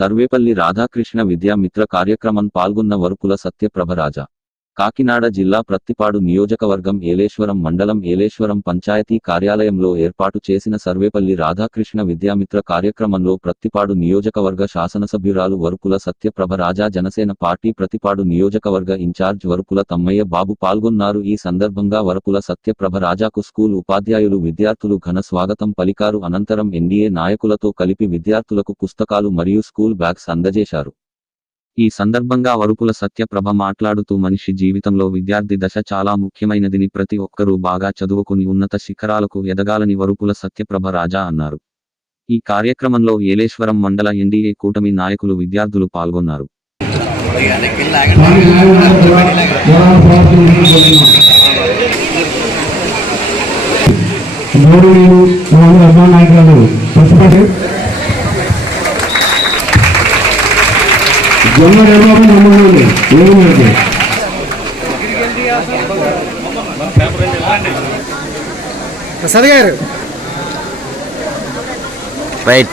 సర్వేపల్లి రాధాకృష్ణ విద్యా మిత్ర కార్యక్రమం పాల్గొన్న వరుపుల సత్యప్రభరాజ కాకినాడ జిల్లా ప్రత్తిపాడు నియోజకవర్గం ఏలేశ్వరం మండలం ఏలేశ్వరం పంచాయతీ కార్యాలయంలో ఏర్పాటు చేసిన సర్వేపల్లి రాధాకృష్ణ విద్యామిత్ర కార్యక్రమంలో ప్రత్తిపాడు నియోజకవర్గ శాసనసభ్యురాలు వరుపుల సత్యప్రభరాజ జనసేన పార్టీ ప్రతిపాడు నియోజకవర్గ ఇన్ఛార్జ్ వరుపుల తమ్మయ్య బాబు పాల్గొన్నారు. ఈ సందర్భంగా వరపుల సత్యప్రభరాజాకు స్కూల్ ఉపాధ్యాయులు విద్యార్థులు ఘన స్వాగతం పలికారు. అనంతరం ఎన్డీఏ నాయకులతో కలిపి విద్యార్థులకు పుస్తకాలు మరియు స్కూల్ బ్యాగ్స్ అందజేశారు. ఈ సందర్భంగా వరుపుల సత్యప్రభ మాట్లాడుతూ మనిషి జీవితంలో విద్యార్థి దశ చాలా ముఖ్యమైనదిని ప్రతి ఒక్కరూ బాగా చదువుకుని ఉన్నత శిఖరాలకు ఎదగాలని వరుపుల సత్యప్రభ రాజా అన్నారు. ఈ కార్యక్రమంలో ఏలేశ్వరం మండల ఎన్డీఏ కూటమి నాయకులు విద్యార్థులు పాల్గొన్నారు. గౌరవీయులు మామూలు అభిమాన నాయకులు పసుపటి నమ్మకండి ప్రసాద్ గారు. Right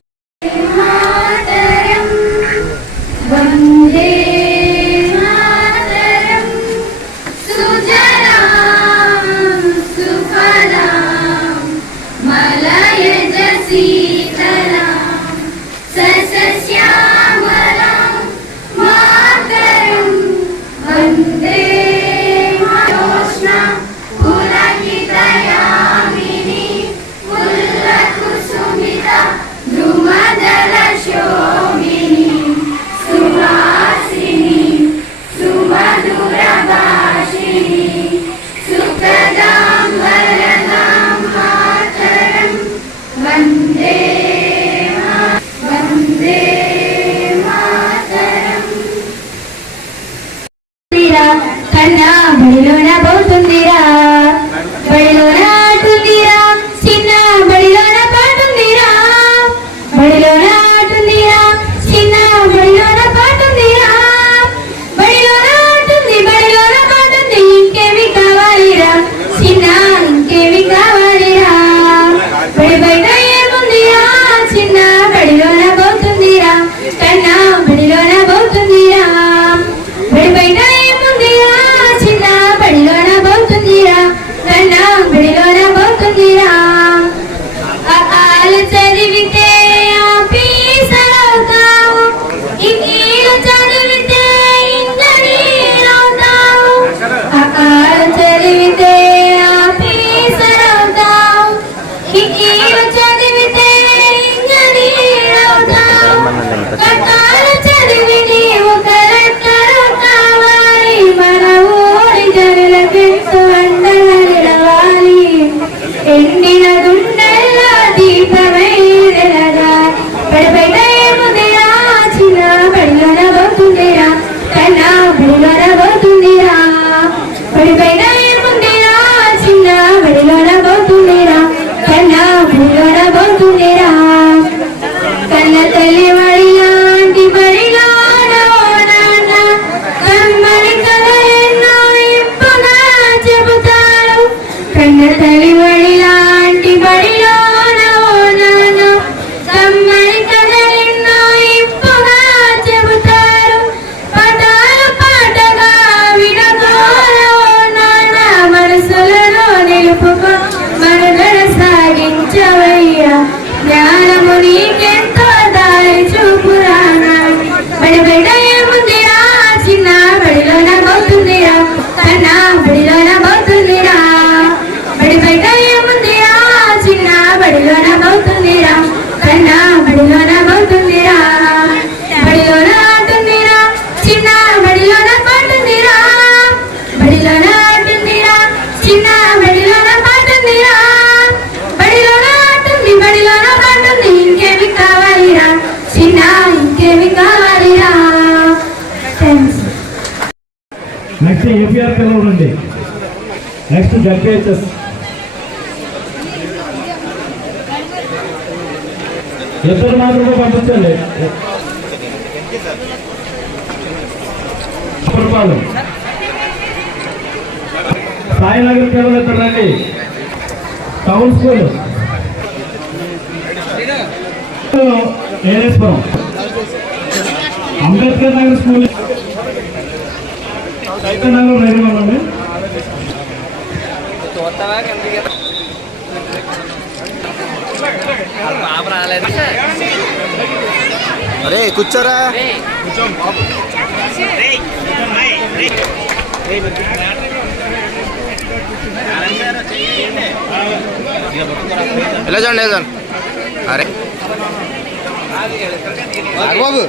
Ei. నెక్స్ట్ ఏపీఆర్ పిల్లలు ఉండండి. Next ZPHS. ఇద్దరు మాత్రమే పంపించండి. పురపాలెం. సాయినగర్ పిల్లలు ఇద్దరు రండి. Town school. Ereswaram Ambedkar Nagar school Chaitanya Nagar ready అవ్వండి అరే కూర్చోరా. ఎలా చూడండి అరే. బాబు.